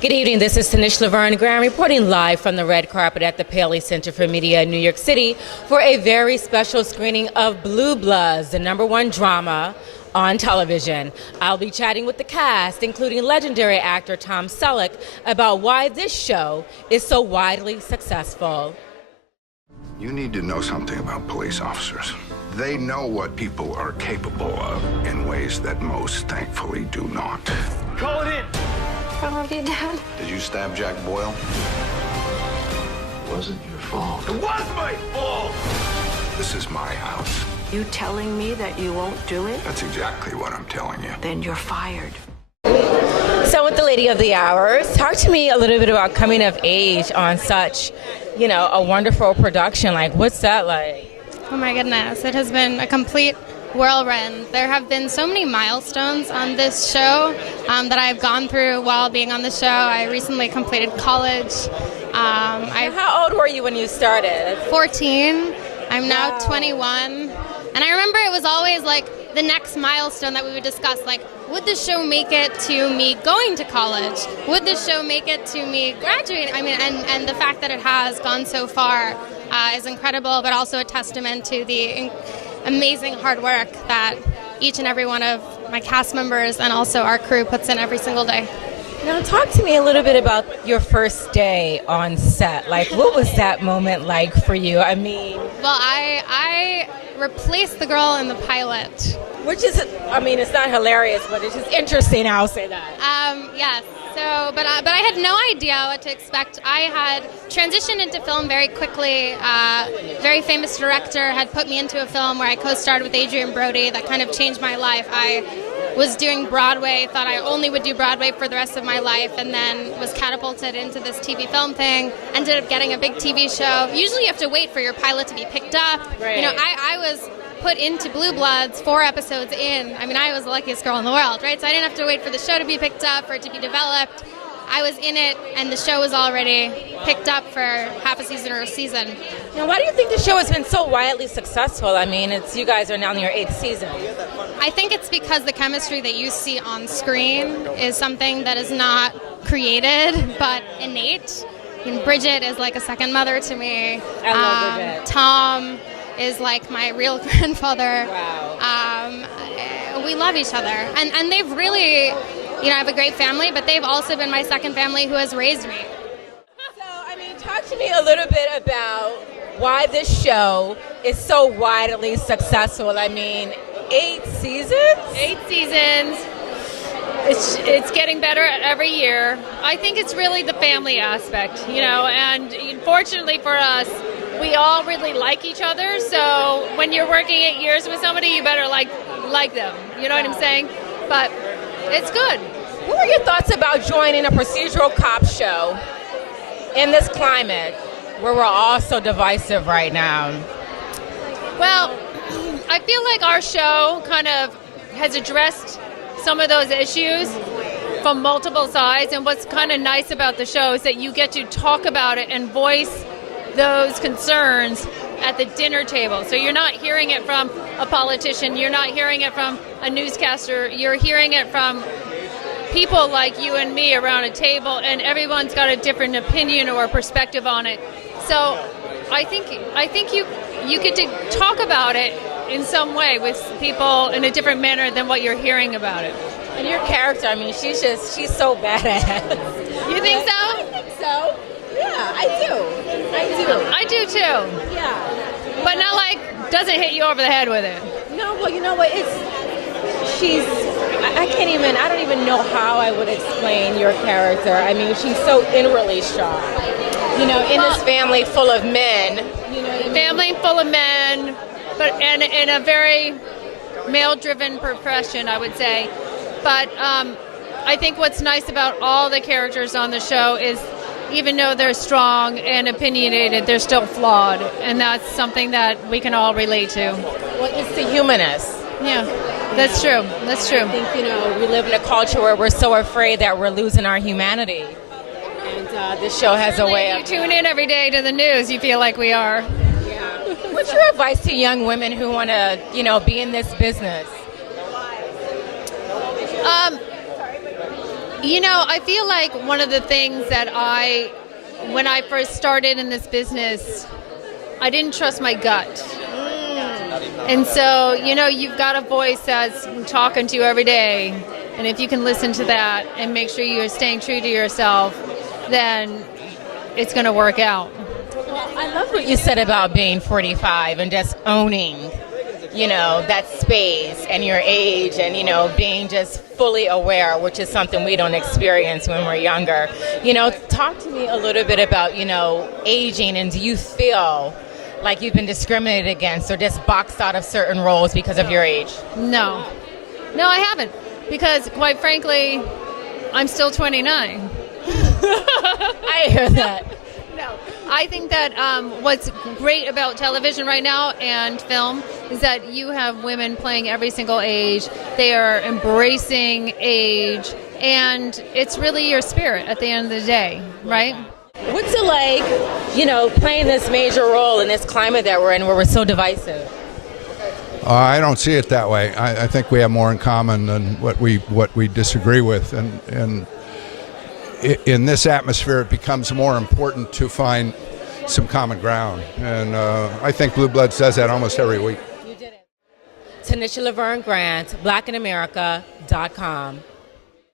Good evening, this is Tanisha Laverne Graham reporting live from the red carpet at the Paley Center for Media in New York City for a very special screening of Blue Bloods, the #1 drama on television. I'll be chatting with the cast, including legendary actor Tom Selleck, about why this show is so widely successful. You need to know something about police officers. They know what people are capable of in ways that most, thankfully, do not. Call it in! I love you, Dad. Did you stab Jack Boyle? It wasn't your fault. It was my fault! This is my house. You telling me that you won't do it? That's exactly what I'm telling you. Then you're fired. So with the lady of the hour, talk to me a little bit about coming of age on such, a wonderful production. Like, what's that like? Oh my goodness, it has been a complete whirlwind. There have been so many milestones on this show that I've gone through while being on the show. I recently completed college. How old were you when you started? 14. I'm now 21. And I remember it was always like the next milestone that we would discuss, like, would the show make it to me going to college? Would the show make it to me graduating? I mean, and the fact that it has gone so far is incredible, but also a testament to the amazing hard work that each and every one of my cast members and also our crew puts in every single day. Now, talk to me a little bit about your first day on set. Like, what was that moment like for you? I mean... Well, I replaced the girl in the pilot. Which is, it's not hilarious, but it's just interesting, I'll say that. Yes. So, but I had no idea what to expect. I had transitioned into film very quickly. Very famous director had put me into a film where I co-starred with Adrian Brody. That kind of changed my life. I was doing Broadway, thought I only would do Broadway for the rest of my life, and then was catapulted into this TV film thing. Ended up getting a big TV show. Usually you have to wait for your pilot to be picked up. Right. I was put into Blue Bloods 4 episodes in. I mean, I was the luckiest girl in the world, right? So I didn't have to wait for the show to be picked up, for it to be developed. I was in it, and the show was already picked up for half a season or a season. Now, why do you think the show has been so widely successful? I mean, you guys are now in your 8th season. I think it's because the chemistry that you see on screen is something that is not created, but innate. I mean, Bridget is like a second mother to me. I love Bridget. Tom is like my real grandfather. Wow. We love each other. And they've really, I have a great family, but they've also been my second family who has raised me. So, talk to me a little bit about why this show is so widely successful. I mean, 8 seasons? 8 seasons. It's getting better every year. I think it's really the family aspect, and fortunately for us, we all really like each other, so when you're working 8 years with somebody, you better like them. You know what I'm saying? But it's good. What were your thoughts about joining a procedural cop show in this climate where we're all so divisive right now? Well, I feel like our show kind of has addressed some of those issues from multiple sides, and what's kind of nice about the show is that you get to talk about it and voice those concerns at the dinner table. So you're not hearing it from a politician, you're not hearing it from a newscaster, you're hearing it from people like you and me around a table, and everyone's got a different opinion or perspective on it. So I think you get to talk about it in some way with people in a different manner than what you're hearing about it. And your character, she's so badass. You think so? I think so. Yeah, I do. I do too. Yeah. But not doesn't hit you over the head with it. No, well, you know what? I don't even know how I would explain your character. She's so inwardly strong. In this family full of men. You know what I mean? Family full of men, but in a very male-driven profession, I would say. But I think what's nice about all the characters on the show is even though they're strong and opinionated, they're still flawed. And that's something that we can all relate to. Well, it's the humanness. Yeah, that's true. That's true. I think, we live in a culture where we're so afraid that we're losing our humanity. And this show has a way of... You tune in every day to the news, you feel like we are. Yeah. What's your advice to young women who want to, be in this business? You know, I feel like one of the things that when I first started in this business, I didn't trust my gut. And so, you know, you've got a voice that's talking to you every day. And if you can listen to that and make sure you're staying true to yourself, then it's going to work out. Well, I love what you said about being 45 and just owning, you know, that space and your age and, you know, being just fully aware, which is something we don't experience when we're younger. You know, talk to me a little bit about, you know, aging, and do you feel like you've been discriminated against or just boxed out of certain roles because of your age? No, I haven't, because quite frankly, I'm still 29. I hear that. No, I think that what's great about television right now and film is that you have women playing every single age. They are embracing age, and it's really your spirit at the end of the day, right? What's it like, you know, playing this major role in this climate that we're in where we're so divisive? I don't see it that way. I think we have more in common than what we disagree with, and in this atmosphere, it becomes more important to find some common ground, and I think Blue Bloods does that almost every week. You did it. Tanisha Laverne Grant, blackinamerica.com.